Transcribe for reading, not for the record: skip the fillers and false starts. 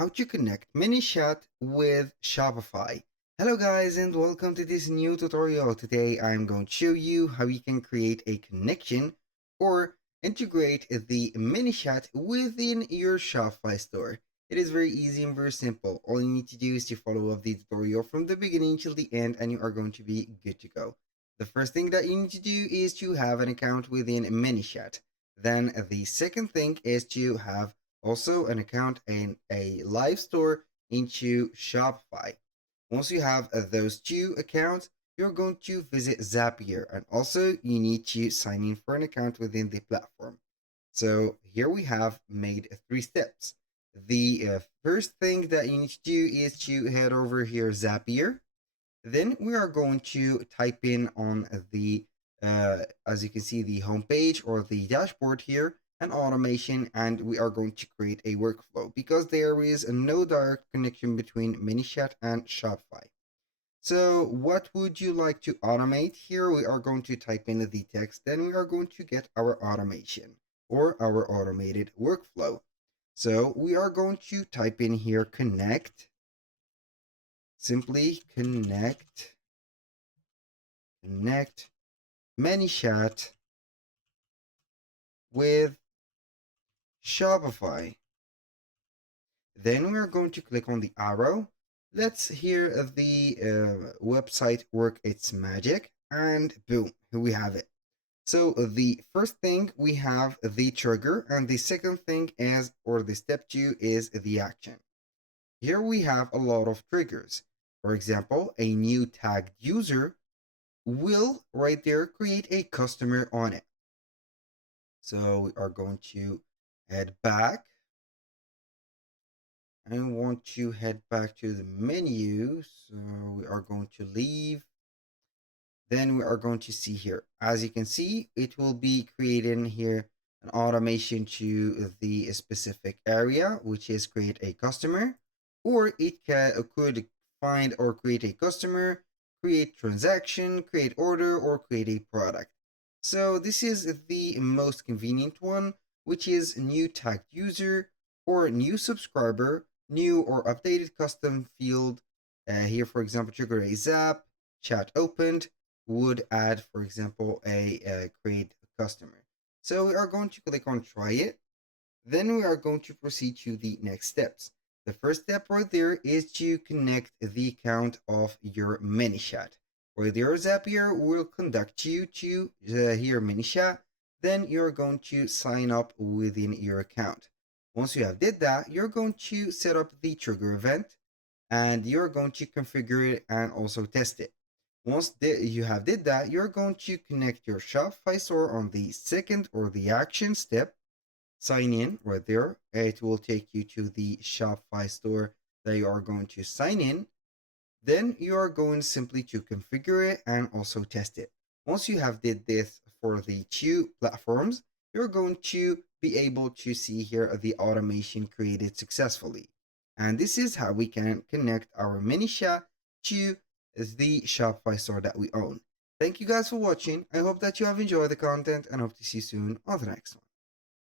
how to connect Manychat with Shopify. Hello guys and welcome to this new tutorial. Today I'm going to show you how you can create a connection or integrate the Manychat within your Shopify store. It is very easy and very simple. All you need to do is to follow up the tutorial from the beginning till the end and you are going to be good to go. The first thing that you need to do is to have an account within Manychat. Then the second thing is to have also an account in a live store into Shopify. Once you have those two accounts, you're going to visit Zapier, and also you need to sign in for an account within the platform. So here we have made 3 steps. The first thing that you need to do is to head over here Zapier. Then we are going to type in on the, as you can see, the homepage or the dashboard here, an automation, and we are going to create a workflow because there is no direct connection between Manychat and Shopify. So what would you like to automate? Here we are going to type in the text, then we are going to get our automation or our automated workflow. So we are going to type in here connect. Simply connect Manychat with Shopify. Then we're going to click on the arrow. Let's hear the website work its magic, and boom, here we have it. So the first thing we have the trigger, and the second thing is, or the step 2 is the action. Here we have a lot of triggers. For example, a new tagged user will right there create a customer on it. So we are going to head back. I want to head back to the menu. So we are going to leave. Then we are going to see here. As you can see, it will be creating here an automation to the specific area, which is create a customer, or it could find or create a customer, create transaction, create order, or create a product. So this is the most convenient one, which is new tagged user or new subscriber, new or updated custom field. Here, for example, trigger a zap, chat opened, would add, for example, a create customer. So we are going to click on try it. Then we are going to proceed to the next steps. The first step right there is to connect the account of your Manychat. Right there, Zapier will conduct you to here Manychat. Then you're going to sign up within your account. Once you have did that, you're going to set up the trigger event and you're going to configure it and also test it. Once you have did that, you're going to connect your Shopify store on the second or the action step. Sign in right there. It will take you to the Shopify store that you are going to sign in. Then you are going simply to configure it and also test it. Once you have did this for the 2 platforms, you're going to be able to see here the automation created successfully. And this is how we can connect our Manychat to the Shopify store that we own. Thank you guys for watching. I hope that you have enjoyed the content and hope to see you soon on the next one.